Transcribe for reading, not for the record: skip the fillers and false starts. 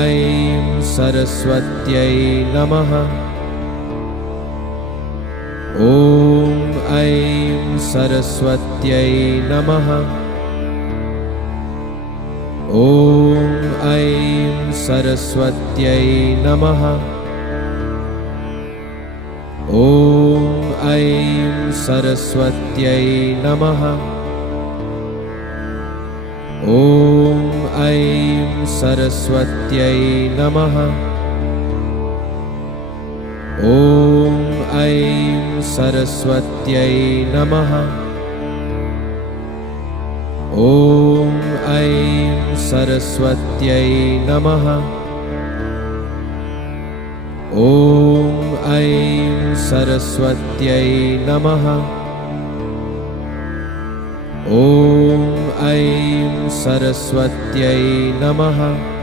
ऐं सरस्वत्यै नमः। ॐ ऐं सरस्वत्यै नमः। ॐ ऐं सरस्वत्यै नमः। ॐ ऐं सरस्वत्यै नमः। ॐ ऐं सरस्वत्यै नमः। ॐ ऐं सरस्वत्यै नमः। ॐ ऐं सरस्वत्यै नमः। ॐ ऐं सरस्वत्यै नमः। ॐ ऐं सरस्वत्यै नमः।